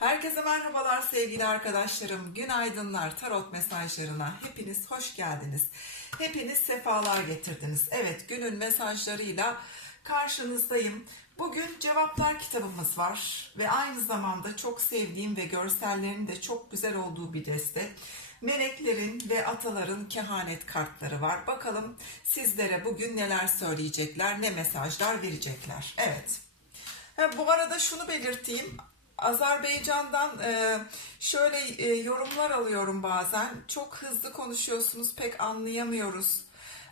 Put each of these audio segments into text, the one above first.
Herkese merhabalar sevgili arkadaşlarım. Günaydınlar tarot mesajlarına. Hepiniz hoş geldiniz. Hepiniz sefalar getirdiniz. Evet günün mesajlarıyla karşınızdayım. Bugün cevaplar kitabımız var ve aynı zamanda çok sevdiğim ve görsellerinin de çok güzel olduğu bir deste. Meleklerin ve ataların kehanet kartları var. Bakalım sizlere bugün neler söyleyecekler, ne mesajlar verecekler. Evet. Bu arada şunu belirteyim. Azerbaycan'dan e, şöyle e, yorumlar alıyorum bazen. Çok hızlı konuşuyorsunuz, pek anlayamıyoruz.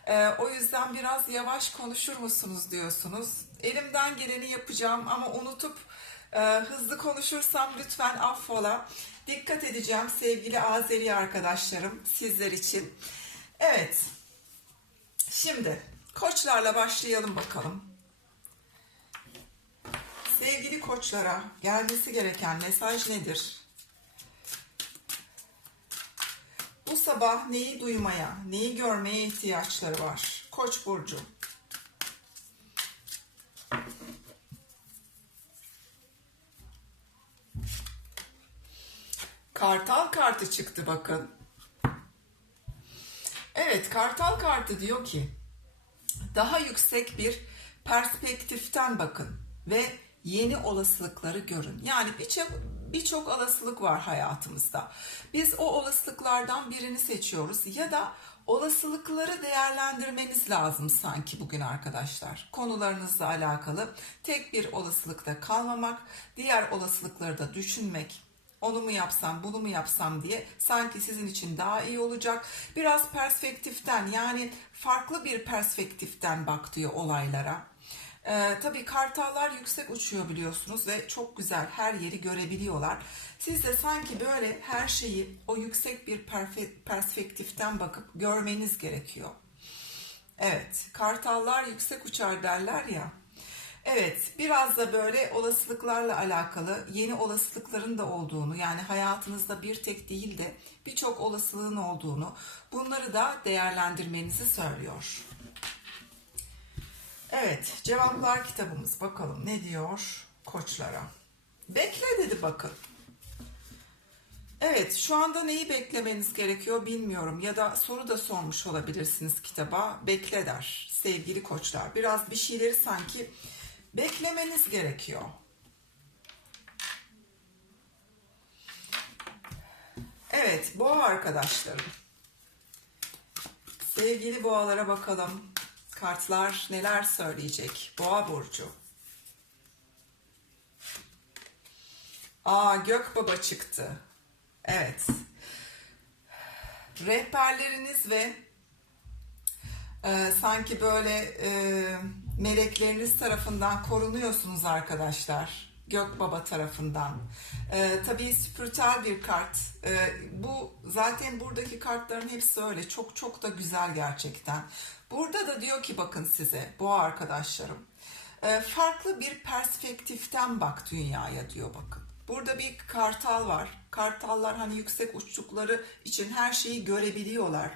E, o yüzden biraz yavaş konuşur musunuz diyorsunuz. Elimden geleni yapacağım ama unutup hızlı konuşursam lütfen affola. Dikkat edeceğim sevgili Azeri arkadaşlarım sizler için. Evet. Şimdi koçlarla başlayalım bakalım. Sevgili koçlara gelmesi gereken mesaj nedir? Bu sabah neyi duymaya, neyi görmeye ihtiyaçları var? Koç burcu. Kartal kartı çıktı bakın. Evet, kartal kartı diyor ki daha yüksek bir perspektiften bakın ve yeni olasılıkları görün. Yani birçok birçok olasılık var hayatımızda. Biz o olasılıklardan birini seçiyoruz ya da olasılıkları değerlendirmeniz lazım sanki bugün arkadaşlar. Konularınızla alakalı tek bir olasılıkta kalmamak, diğer olasılıkları da düşünmek, onu mu yapsam, bunu mu yapsam diye sanki sizin için daha iyi olacak. Biraz perspektiften yani farklı bir perspektiften bak diyor olaylara. Ee, tabii kartallar yüksek uçuyor biliyorsunuz ve çok güzel her yeri görebiliyorlar. Siz de sanki böyle her şeyi o yüksek bir perspektiften bakıp görmeniz gerekiyor. Evet, kartallar yüksek uçar derler ya. Evet, biraz da böyle olasılıklarla alakalı yeni olasılıkların da olduğunu, yani hayatınızda bir tek değil de birçok olasılığın olduğunu, bunları da değerlendirmenizi söylüyor. Evet, cevaplar kitabımız bakalım ne diyor koçlara. Bekle dedi bakın. Evet, şu anda neyi beklemeniz gerekiyor bilmiyorum ya da soru da sormuş olabilirsiniz kitaba. Bekle der sevgili koçlar. Biraz bir şeyleri sanki beklemeniz gerekiyor. Evet, boğa arkadaşlarım. Sevgili boğalara bakalım. Kartlar neler söyleyecek? Boğa burcu. Aa, Gökbaba çıktı. Evet. Rehberleriniz ve e, sanki böyle e, melekleriniz tarafından korunuyorsunuz arkadaşlar. Gökbaba tarafından. E, tabii spiritüel bir kart. E, bu zaten buradaki kartların hepsi öyle. Çok çok da güzel gerçekten. Burada da diyor ki bakın size bu arkadaşlarım. E, farklı bir perspektiften bak dünyaya diyor bakın. Burada bir kartal var. Kartallar hani yüksek uçtukları için her şeyi görebiliyorlar.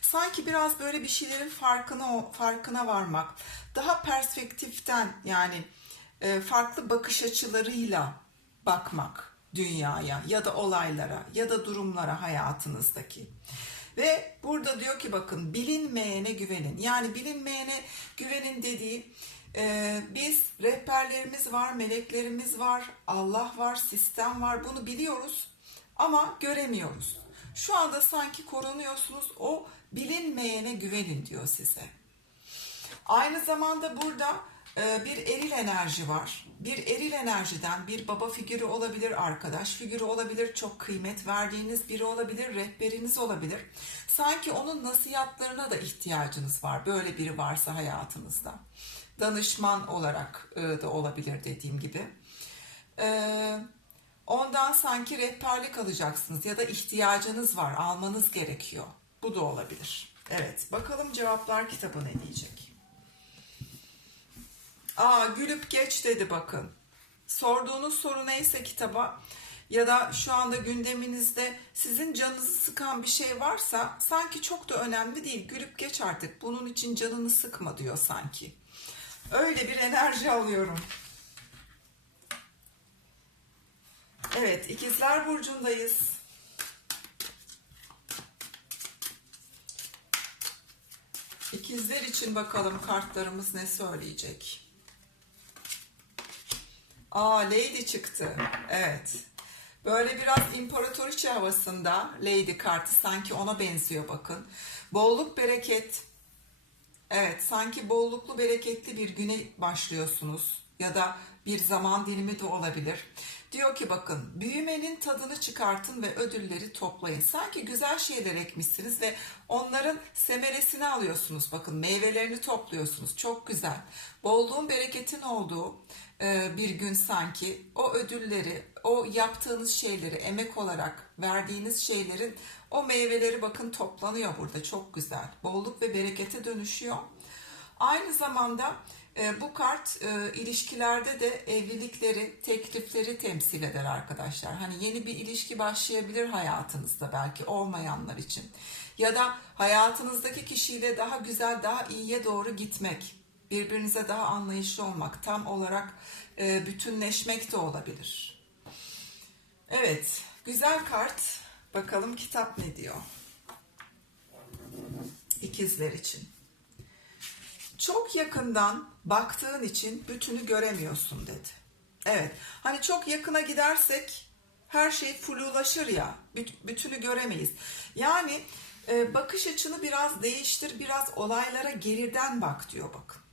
Sanki biraz böyle bir şeylerin farkına farkına varmak, daha perspektiften yani e, farklı bakış açılarıyla bakmak dünyaya ya da olaylara ya da durumlara hayatınızdaki. Ve burada diyor ki bakın bilinmeyene güvenin. Yani bilinmeyene güvenin dediği e, biz rehberlerimiz var, meleklerimiz var, Allah var, sistem var. Bunu biliyoruz ama göremiyoruz. Şu anda sanki korunuyorsunuz. O bilinmeyene güvenin diyor size. Aynı zamanda burada bir eril enerji var. Bir eril enerjiden bir baba figürü olabilir, arkadaş figürü olabilir, çok kıymet verdiğiniz biri olabilir, rehberiniz olabilir. Sanki onun nasihatlarına da ihtiyacınız var. Böyle biri varsa hayatınızda. Danışman olarak e, da olabilir dediğim gibi. E, ondan sanki rehberlik alacaksınız ya da ihtiyacınız var, almanız gerekiyor. Bu da olabilir. Evet, bakalım cevaplar kitabı ne diyecek? Aa gülüp geç dedi bakın. Sorduğunuz soru neyse kitaba ya da şu anda gündeminizde sizin canınızı sıkan bir şey varsa sanki çok da önemli değil. Gülüp geç artık. Bunun için canını sıkma diyor sanki. Öyle bir enerji alıyorum. Evet, ikizler burcundayız. İkizler için bakalım kartlarımız ne söyleyecek. Aa, Lady çıktı. Evet. Böyle biraz imparatoriçe havasında Lady kartı sanki ona benziyor bakın. Bolluk bereket. Evet, sanki bolluklu bereketli bir güne başlıyorsunuz ya da bir zaman dilimi de olabilir. Diyor ki bakın büyümenin tadını çıkartın ve ödülleri toplayın. Sanki güzel şeyler ekmişsiniz ve onların semeresini alıyorsunuz. Bakın meyvelerini topluyorsunuz. Çok güzel. Bolluğun bereketin olduğu bir gün sanki o ödülleri, o yaptığınız şeyleri emek olarak verdiğiniz şeylerin o meyveleri bakın toplanıyor burada. Çok güzel. Bolluk ve berekete dönüşüyor. Aynı zamanda e, bu kart e, ilişkilerde de evlilikleri, teklifleri temsil eder arkadaşlar. Hani yeni bir ilişki başlayabilir hayatınızda belki olmayanlar için. Ya da hayatınızdaki kişiyle daha güzel, daha iyiye doğru gitmek, birbirinize daha anlayışlı olmak, tam olarak e, bütünleşmek de olabilir. Evet, güzel kart. Bakalım kitap ne diyor? İkizler için. Çok yakından baktığın için bütünü göremiyorsun dedi. Evet. Hani çok yakına gidersek her şey flulaşır ya. Bütünü göremeyiz. Yani e, bakış açını biraz değiştir, biraz olaylara geriden bak diyor bakın.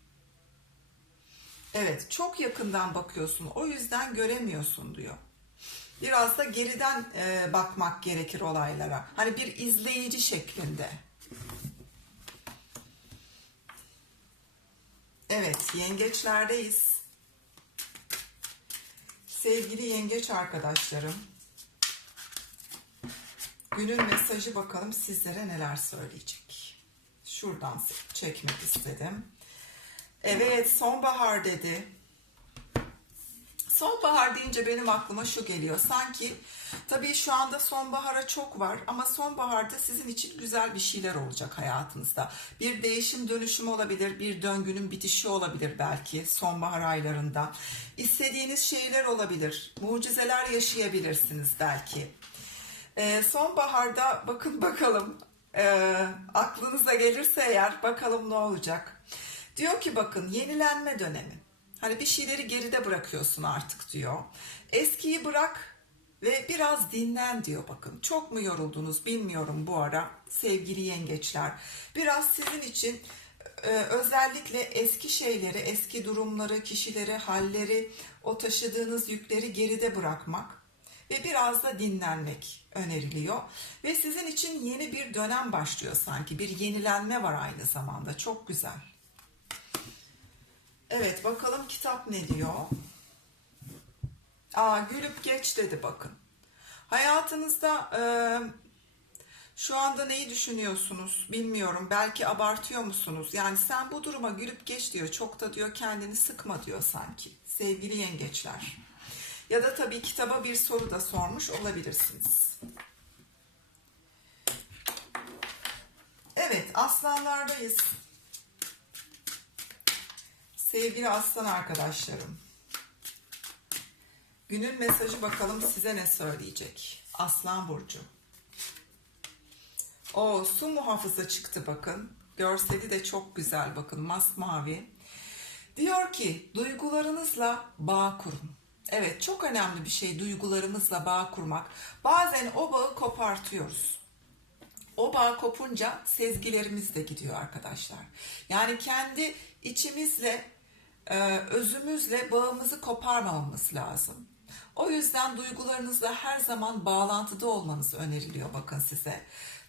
Evet, çok yakından bakıyorsun. O yüzden göremiyorsun diyor. Biraz da geriden e, bakmak gerekir olaylara. Hani bir izleyici şeklinde. Evet, yengeçlerdeyiz. Sevgili yengeç arkadaşlarım. Günün mesajı bakalım sizlere neler söyleyecek. Şuradan çekmek istedim. Evet, sonbahar dedi. Sonbahar deyince benim aklıma şu geliyor. Sanki tabii şu anda sonbahara çok var ama sonbaharda sizin için güzel bir şeyler olacak hayatınızda. Bir değişim dönüşüm olabilir, bir döngünün bitişi olabilir belki sonbahar aylarında. İstediğiniz şeyler olabilir, mucizeler yaşayabilirsiniz belki. Ee, sonbaharda bakın bakalım e, aklınıza gelirse eğer bakalım ne olacak. Diyor ki bakın yenilenme dönemi. Hani bir şeyleri geride bırakıyorsun artık diyor. Eskiyi bırak ve biraz dinlen diyor bakın. Çok mu yoruldunuz bilmiyorum bu ara sevgili yengeçler. Biraz sizin için e, özellikle eski şeyleri, eski durumları, kişileri, halleri, o taşıdığınız yükleri geride bırakmak ve biraz da dinlenmek öneriliyor. Ve sizin için yeni bir dönem başlıyor sanki. Bir yenilenme var aynı zamanda. Çok güzel. Evet bakalım kitap ne diyor? Aa gülüp geç dedi bakın. Hayatınızda e, şu anda neyi düşünüyorsunuz bilmiyorum. Belki abartıyor musunuz? Yani sen bu duruma gülüp geç diyor. Çok da diyor kendini sıkma diyor sanki. Sevgili yengeçler. Ya da tabii kitaba bir soru da sormuş olabilirsiniz. Evet aslanlardayız. Sevgili aslan arkadaşlarım. Günün mesajı bakalım size ne söyleyecek. Aslan Burcu. O su muhafızı çıktı bakın. Görseli de çok güzel bakın masmavi. Diyor ki duygularınızla bağ kurun. Evet çok önemli bir şey duygularımızla bağ kurmak. Bazen o bağı kopartıyoruz. O bağ kopunca sezgilerimiz de gidiyor arkadaşlar. Yani kendi içimizle özümüzle bağımızı koparmamamız lazım. O yüzden duygularınızla her zaman bağlantıda olmanız öneriliyor bakın size.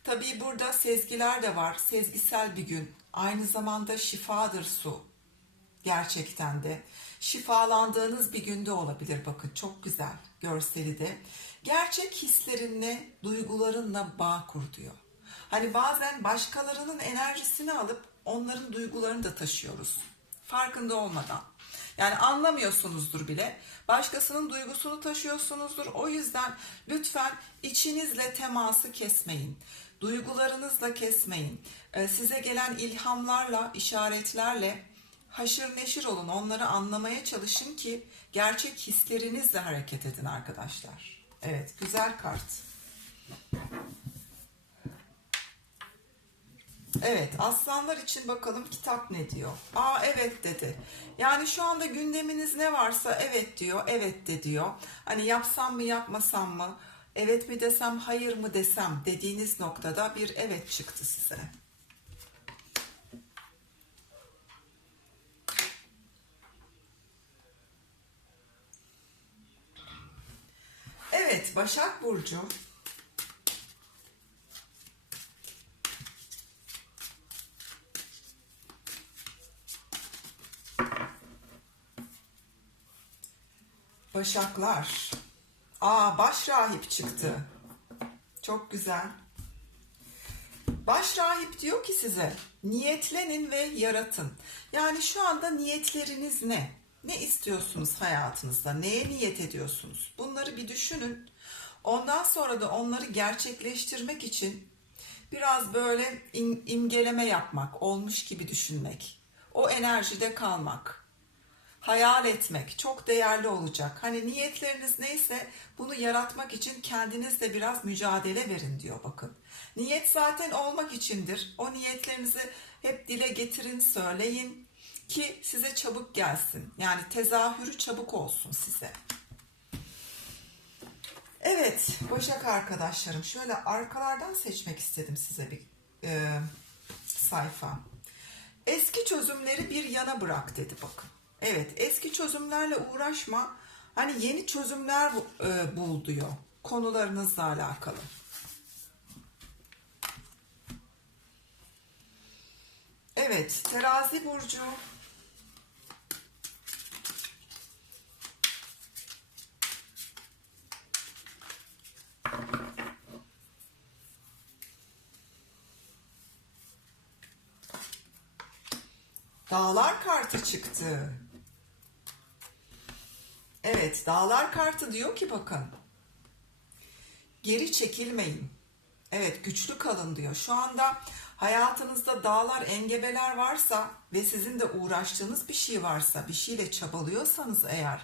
Tabii burada sezgiler de var. Sezgisel bir gün. Aynı zamanda şifadır su. Gerçekten de. Şifalandığınız bir günde olabilir bakın. Çok güzel görseli de. Gerçek hislerinle, duygularınla bağ kur diyor. Hani bazen başkalarının enerjisini alıp onların duygularını da taşıyoruz farkında olmadan. Yani anlamıyorsunuzdur bile. Başkasının duygusunu taşıyorsunuzdur. O yüzden lütfen içinizle teması kesmeyin. Duygularınızla kesmeyin. Ee, size gelen ilhamlarla, işaretlerle haşır neşir olun. Onları anlamaya çalışın ki gerçek hislerinizle hareket edin arkadaşlar. Evet, güzel kart. Evet, aslanlar için bakalım kitap ne diyor? Aa evet dedi. Yani şu anda gündeminiz ne varsa evet diyor, evet de diyor. Hani yapsam mı yapmasam mı, evet mi desem, hayır mı desem dediğiniz noktada bir evet çıktı size. Evet, Başak Burcu. Başaklar. Aa, baş rahip çıktı. Çok güzel. Baş rahip diyor ki size niyetlenin ve yaratın. Yani şu anda niyetleriniz ne? Ne istiyorsunuz hayatınızda? Neye niyet ediyorsunuz? Bunları bir düşünün. Ondan sonra da onları gerçekleştirmek için biraz böyle im- imgeleme yapmak, olmuş gibi düşünmek. O enerjide kalmak hayal etmek çok değerli olacak. Hani niyetleriniz neyse bunu yaratmak için kendinizle biraz mücadele verin diyor bakın. Niyet zaten olmak içindir. O niyetlerinizi hep dile getirin, söyleyin ki size çabuk gelsin. Yani tezahürü çabuk olsun size. Evet, Başak arkadaşlarım şöyle arkalardan seçmek istedim size bir e, sayfa. Eski çözümleri bir yana bırak dedi bakın. Evet eski çözümlerle uğraşma. Hani yeni çözümler e, bul diyor konularınızla alakalı. Evet terazi burcu. Dağlar kartı çıktı. Evet, dağlar kartı diyor ki bakın. Geri çekilmeyin. Evet, güçlü kalın diyor. Şu anda hayatınızda dağlar, engebeler varsa ve sizin de uğraştığınız bir şey varsa, bir şeyle çabalıyorsanız eğer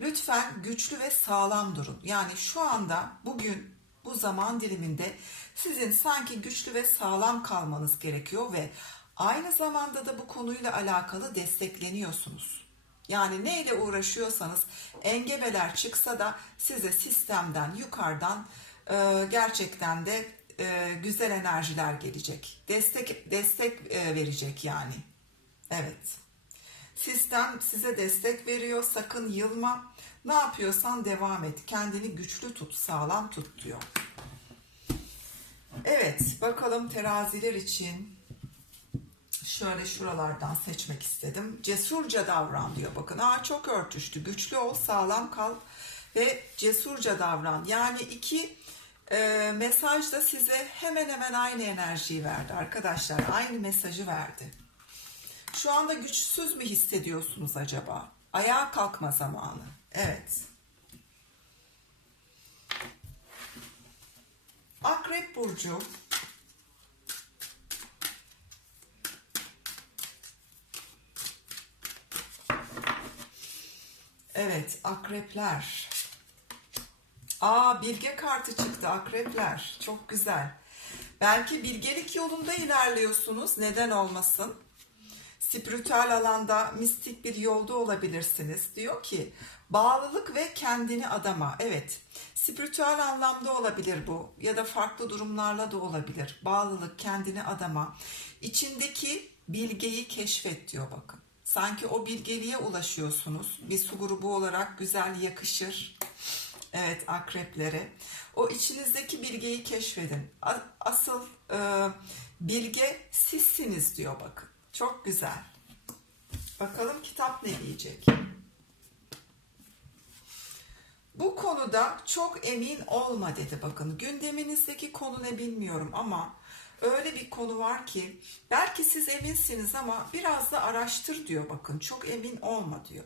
lütfen güçlü ve sağlam durun. Yani şu anda bugün bu zaman diliminde sizin sanki güçlü ve sağlam kalmanız gerekiyor ve aynı zamanda da bu konuyla alakalı destekleniyorsunuz. Yani neyle uğraşıyorsanız engebeler çıksa da size sistemden, yukarıdan e, gerçekten de e, güzel enerjiler gelecek. Destek destek e, verecek yani. Evet. Sistem size destek veriyor. Sakın yılma. Ne yapıyorsan devam et. Kendini güçlü tut, sağlam tut diyor. Evet, bakalım teraziler için şöyle şuralardan seçmek istedim. Cesurca davran diyor. Bakın aa çok örtüştü. Güçlü ol, sağlam kal ve cesurca davran. Yani iki e, mesaj da size hemen hemen aynı enerjiyi verdi arkadaşlar. Aynı mesajı verdi. Şu anda güçsüz mü hissediyorsunuz acaba? Ayağa kalkma zamanı. Evet. Akrep burcu Evet, akrepler. Aa, bilge kartı çıktı akrepler. Çok güzel. Belki bilgelik yolunda ilerliyorsunuz. Neden olmasın? Spiritüel alanda mistik bir yolda olabilirsiniz. Diyor ki bağlılık ve kendini adama. Evet, spiritüel anlamda olabilir bu ya da farklı durumlarla da olabilir. Bağlılık, kendini adama. İçindeki bilgeyi keşfet diyor bakın. Sanki o bilgeliğe ulaşıyorsunuz. Bir su grubu olarak güzel yakışır. Evet akreplere. O içinizdeki bilgeyi keşfedin. Asıl e, bilge sizsiniz diyor bakın. Çok güzel. Bakalım kitap ne diyecek? Bu konuda çok emin olma dedi bakın. Gündeminizdeki konu ne bilmiyorum ama öyle bir konu var ki belki siz eminsiniz ama biraz da araştır diyor bakın. Çok emin olma diyor.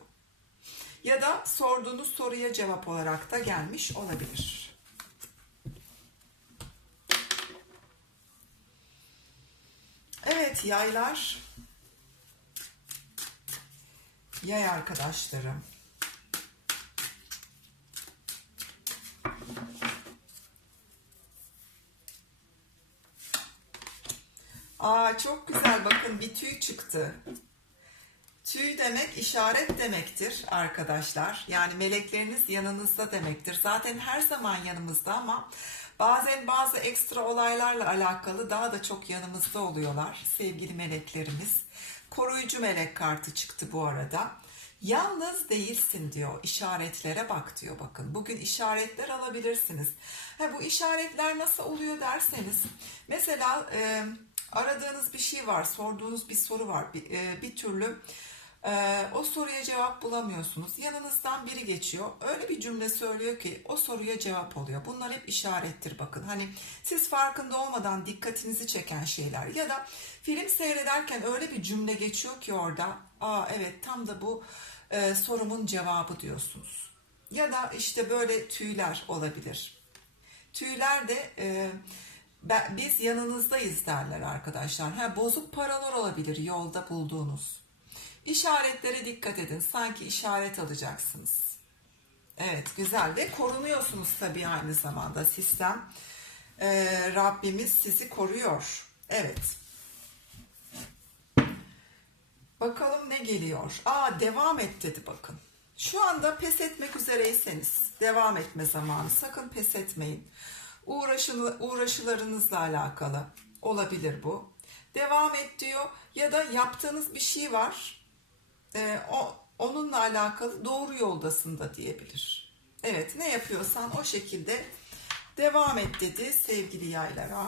Ya da sorduğunuz soruya cevap olarak da gelmiş olabilir. Evet yaylar. Yay arkadaşlarım. Aa çok güzel bakın bir tüy çıktı. Tüy demek işaret demektir arkadaşlar. Yani melekleriniz yanınızda demektir. Zaten her zaman yanımızda ama bazen bazı ekstra olaylarla alakalı daha da çok yanımızda oluyorlar sevgili meleklerimiz. Koruyucu melek kartı çıktı bu arada. Yalnız değilsin diyor. İşaretlere bak diyor bakın. Bugün işaretler alabilirsiniz. Ha, bu işaretler nasıl oluyor derseniz. Mesela e, aradığınız bir şey var, sorduğunuz bir soru var. Bir, e, bir türlü ee, o soruya cevap bulamıyorsunuz. Yanınızdan biri geçiyor. Öyle bir cümle söylüyor ki o soruya cevap oluyor. Bunlar hep işarettir bakın. Hani siz farkında olmadan dikkatinizi çeken şeyler ya da film seyrederken öyle bir cümle geçiyor ki orada aa evet tam da bu e, sorumun cevabı diyorsunuz. Ya da işte böyle tüyler olabilir. Tüyler de e, biz yanınızdayız derler arkadaşlar. Ha, bozuk paralar olabilir yolda bulduğunuz. İşaretlere dikkat edin. Sanki işaret alacaksınız. Evet güzel ve korunuyorsunuz tabii aynı zamanda sistem. Ee, Rabbimiz sizi koruyor. Evet. Bakalım ne geliyor. Aa devam et dedi bakın. Şu anda pes etmek üzereyseniz devam etme zamanı. Sakın pes etmeyin. Uğraşılı, uğraşılarınızla alakalı olabilir bu. Devam et diyor ya da yaptığınız bir şey var e, o onunla alakalı doğru yoldasın da diyebilir. Evet ne yapıyorsan o şekilde devam et dedi sevgili yaylara.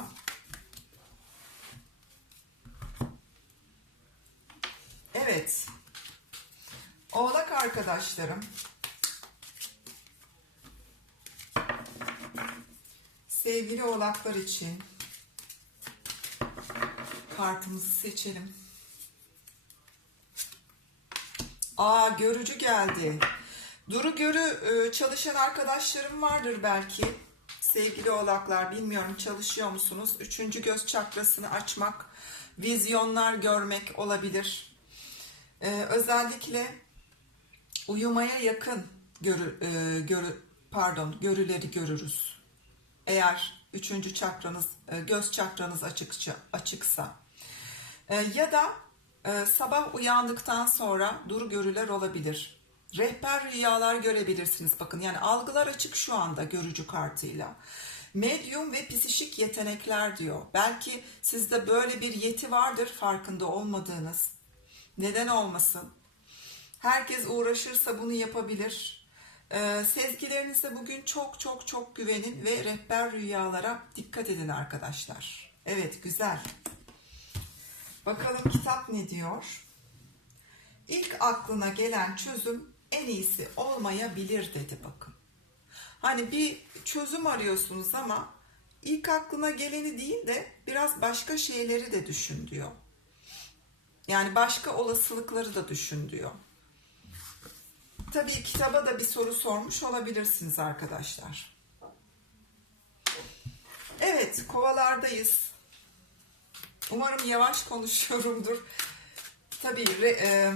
Evet. Oğlak arkadaşlarım. Sevgili oğlaklar için kartımızı seçelim. Aa görücü geldi. Duru görü e, çalışan arkadaşlarım vardır belki. Sevgili oğlaklar bilmiyorum çalışıyor musunuz? Üçüncü göz çakrasını açmak, vizyonlar görmek olabilir. Ee, özellikle uyumaya yakın görü, e, görü, pardon görüleri görürüz. Eğer üçüncü çakranız, e, göz çakranız açıkça açıksa. E, ya da ee, sabah uyandıktan sonra duru görüler olabilir. Rehber rüyalar görebilirsiniz. Bakın yani algılar açık şu anda görücü kartıyla. Medyum ve psişik yetenekler diyor. Belki sizde böyle bir yeti vardır farkında olmadığınız. Neden olmasın? Herkes uğraşırsa bunu yapabilir. Ee, sezgilerinize bugün çok çok çok güvenin ve rehber rüyalara dikkat edin arkadaşlar. Evet güzel. Bakalım kitap ne diyor? İlk aklına gelen çözüm en iyisi olmayabilir dedi bakın. Hani bir çözüm arıyorsunuz ama ilk aklına geleni değil de biraz başka şeyleri de düşün diyor. Yani başka olasılıkları da düşün diyor. Tabii kitaba da bir soru sormuş olabilirsiniz arkadaşlar. Evet, kovalardayız. Umarım yavaş konuşuyorumdur. Tabii re, e,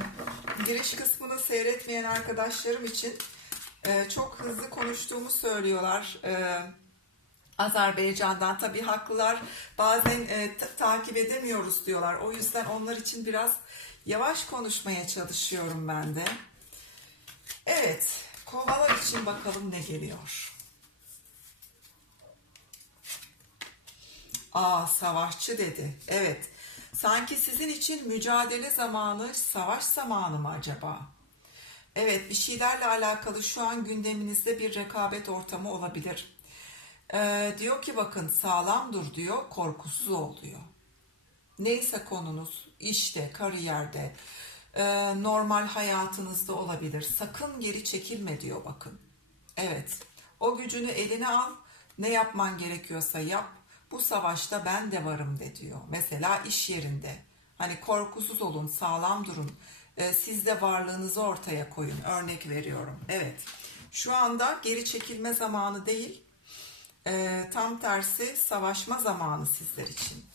giriş kısmını seyretmeyen arkadaşlarım için e, çok hızlı konuştuğumu söylüyorlar. E, Azerbaycan'dan tabii haklılar. Bazen e, ta- takip edemiyoruz diyorlar. O yüzden onlar için biraz yavaş konuşmaya çalışıyorum ben de. Evet, kovalar için bakalım ne geliyor. Aa savaşçı dedi. Evet. Sanki sizin için mücadele zamanı, savaş zamanı mı acaba? Evet, bir şeylerle alakalı şu an gündeminizde bir rekabet ortamı olabilir. Ee, diyor ki bakın sağlam dur diyor, korkusuz ol diyor. Neyse konunuz, işte, kariyerde, e, normal hayatınızda olabilir. Sakın geri çekilme diyor bakın. Evet, o gücünü eline al, ne yapman gerekiyorsa yap. Bu savaşta ben de varım de diyor. Mesela iş yerinde. Hani korkusuz olun, sağlam durun. Ee, siz de varlığınızı ortaya koyun. Örnek veriyorum. Evet. Şu anda geri çekilme zamanı değil. Ee, tam tersi savaşma zamanı sizler için.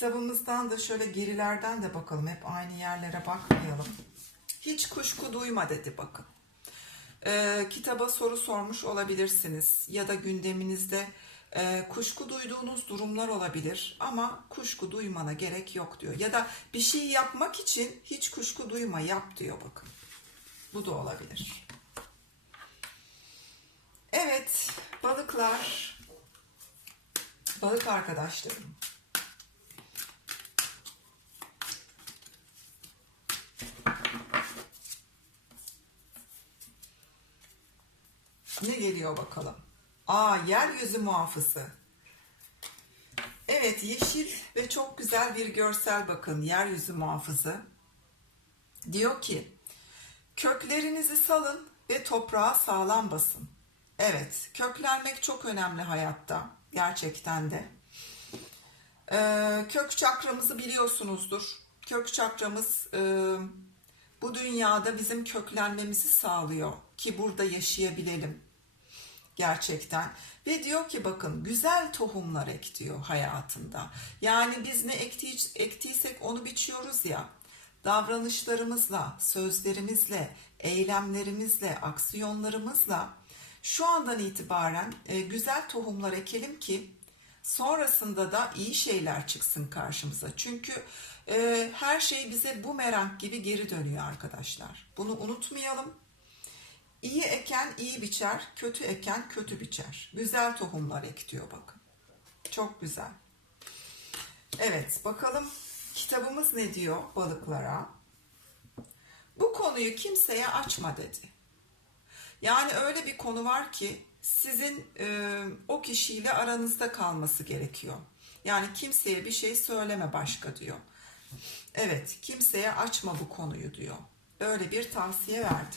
Kitabımızdan da şöyle gerilerden de bakalım. Hep aynı yerlere bakmayalım. Hiç kuşku duyma dedi bakın. Ee, kitaba soru sormuş olabilirsiniz ya da gündeminizde Ee, kuşku duyduğunuz durumlar olabilir ama kuşku duymana gerek yok diyor. Ya da bir şey yapmak için hiç kuşku duyma yap diyor bakın. Bu da olabilir. Evet balıklar balık arkadaşlarım Ne geliyor bakalım? Aa yeryüzü muhafızı. Evet yeşil ve çok güzel bir görsel bakın yeryüzü muhafızı. Diyor ki köklerinizi salın ve toprağa sağlam basın. Evet köklenmek çok önemli hayatta gerçekten de. Ee, kök çakramızı biliyorsunuzdur. Kök çakramız e, bu dünyada bizim köklenmemizi sağlıyor ki burada yaşayabilelim gerçekten. Ve diyor ki bakın güzel tohumlar ek diyor hayatında. Yani biz ne ekti, ektiysek onu biçiyoruz ya. Davranışlarımızla, sözlerimizle, eylemlerimizle, aksiyonlarımızla şu andan itibaren e, güzel tohumlar ekelim ki sonrasında da iyi şeyler çıksın karşımıza. Çünkü e, her şey bize bumerang gibi geri dönüyor arkadaşlar. Bunu unutmayalım. İyi eken iyi biçer, kötü eken kötü biçer. Güzel tohumlar ek diyor bakın. Çok güzel. Evet bakalım kitabımız ne diyor balıklara? Bu konuyu kimseye açma dedi. Yani öyle bir konu var ki sizin e, o kişiyle aranızda kalması gerekiyor. Yani kimseye bir şey söyleme başka diyor. Evet kimseye açma bu konuyu diyor. Öyle bir tavsiye verdi.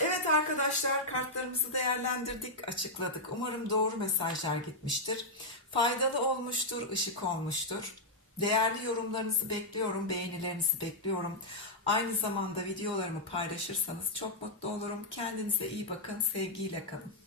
Evet arkadaşlar kartlarımızı değerlendirdik, açıkladık. Umarım doğru mesajlar gitmiştir. Faydalı olmuştur, ışık olmuştur. Değerli yorumlarınızı bekliyorum, beğenilerinizi bekliyorum. Aynı zamanda videolarımı paylaşırsanız çok mutlu olurum. Kendinize iyi bakın, sevgiyle kalın.